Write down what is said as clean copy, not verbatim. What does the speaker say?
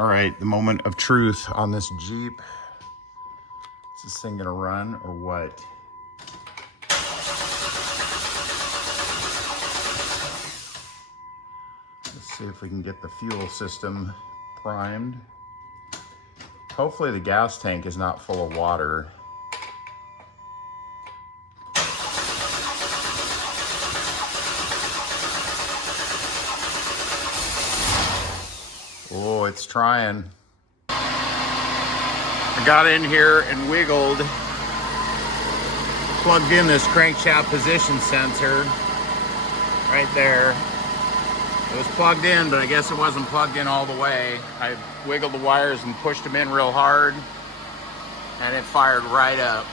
All right, the moment of truth on this Jeep. Is this thing gonna run or what? Let's see if we can get the fuel system primed. Hopefully the gas tank is not full of water. Oh, it's trying. I got in here and wiggled, plugged in this crankshaft position sensor right there. It was plugged in, but I guess it wasn't plugged in all the way. I wiggled the wires and pushed them in real hard, and it fired right up.